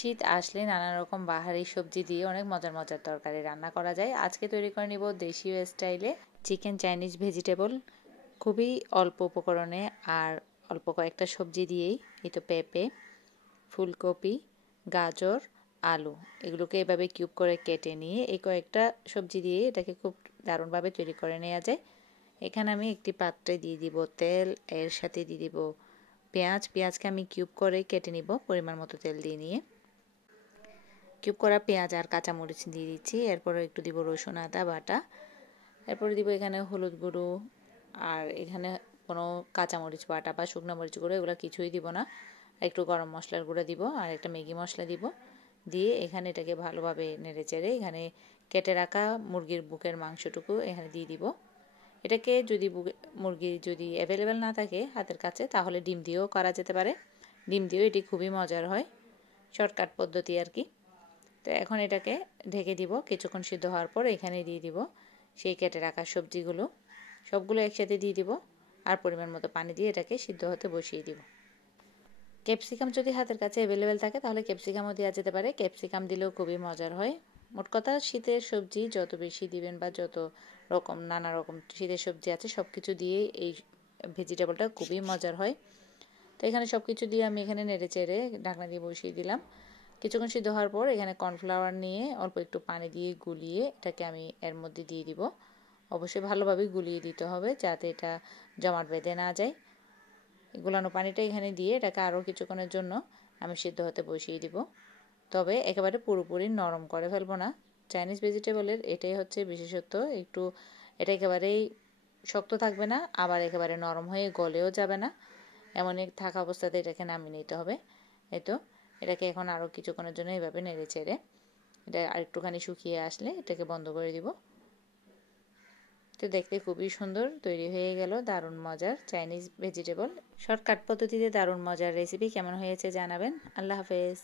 শীত আসলে নানা রকম বাহারি সবজি দিয়ে অনেক মজার মজার তরকারি রান্না করা যায়। আজকে তৈরি করে নিব দেশীয় স্টাইলে চিকেন চাইনিজ ভেজিটেবল, খুবই অল্প উপকরণে আর অল্প কয়েকটা সবজি দিয়েই। এই তো পেঁপে, ফুলকপি, গাজর, আলু এগুলোকে এভাবে কিউব করে কেটে নিয়ে এই কয়েকটা সবজি দিয়ে এটাকে খুব দারুণভাবে তৈরি করে নেওয়া যায়। এখানে আমি একটি পাত্রে দিয়ে দিব তেল, এর সাথে দিয়ে দিব পেঁয়াজকে আমি কিউব করে কেটে নিব পরিমাণ মতো তেল দিয়ে নিয়ে। কিউব করা পেঁয়াজ আর কাঁচামরিচ দিয়ে দিচ্ছি, এরপরে একটু দিব রসুন আদা বাটা, এরপরে দিব এখানে হলুদ গুঁড়ো, আর এখানে কোনো কাঁচামরিচ বাটা বা শুকনো মরিচ গুঁড়ো এগুলো কিছুই দিব না। একটু গরম মশলার গুঁড়ো দিব আর একটা ম্যাগি মশলা দিব, দিয়ে এখানে এটাকে ভালোভাবে নেড়ে চেড়ে এখানে কেটে রাখা মুরগির বুকের মাংসটুকু এখানে দিয়ে দিব। এটাকে যদি মুরগি যদি অ্যাভেলেবেল না থাকে হাতের কাছে তাহলে ডিম দিয়েও করা যেতে পারে। ডিম দিয়েও এটি খুবই মজার হয়, শর্টকাট পদ্ধতি আর কি। তো এখন এটাকে ঢেকে দিব, কিছুক্ষণ সিদ্ধ হওয়ার পর এখানে দিয়ে দিব সেই কেটে রাখা সবজিগুলো, সবগুলো একসাথে দিয়ে দিব আর পরিমাণ মতো পানি দিয়ে এটাকে সিদ্ধ হতে বসিয়ে দিব। ক্যাপসিকাম যদি হাতের কাছে অ্যাভেলেবেল থাকে তাহলে ক্যাপসিকামও দেওয়া যেতে পারে, ক্যাপসিকাম দিলেও খুবই মজার হয়। মোট কথা শীতের সবজি যত বেশি দিবেন বা যত রকম নানা রকম শীতের সবজি আছে সব কিছু দিয়ে এই ভেজিটেবলটা খুবই মজার হয়। তো এখানে সব কিছু দিয়ে আমি এখানে নেড়ে চেড়ে ঢাকনা দিয়ে বসিয়ে দিলাম। কিছুক্ষণ সিদ্ধ হওয়ার পর এখানে কর্নফ্লাওয়ার নিয়ে অল্প একটু পানি দিয়ে গুলিয়ে এটাকে আমি এর মধ্যে দিয়ে দিব। অবশ্যই ভালোভাবে গুলিয়ে দিতে হবে যাতে এটা জমাট বেঁধে না যায়। গুলানো পানিটা এখানে দিয়ে এটাকে আরও কিছুক্ষণের জন্য আমি সিদ্ধ হতে বসিয়ে দিব, তবে একেবারে পুরোপুরি নরম করে ফেলবো না। চাইনিজ ভেজিটেবলের এটাই হচ্ছে বিশেষত্ব, একটু এটা একেবারেই শক্ত থাকবে না আবার একেবারে নরম হয়ে গলেও যাবে না, এমন থাকা অবস্থাতে এটাকে নামিয়ে নিতে হবে। এই তো এটাকে এখন আরও কিছুক্ষণের জন্য এইভাবে নেড়ে চেড়ে এটা আরেকটুখানি শুকিয়ে আসলে এটাকে বন্ধ করে দিব। তো দেখতে খুবই সুন্দর তৈরি হয়ে গেল দারুণ মজার চাইনিজ ভেজিটেবল, শর্টকাট পদ্ধতিতে দারুণ মজার রেসিপি। কেমন হয়েছে জানাবেন। আল্লাহ হাফেজ।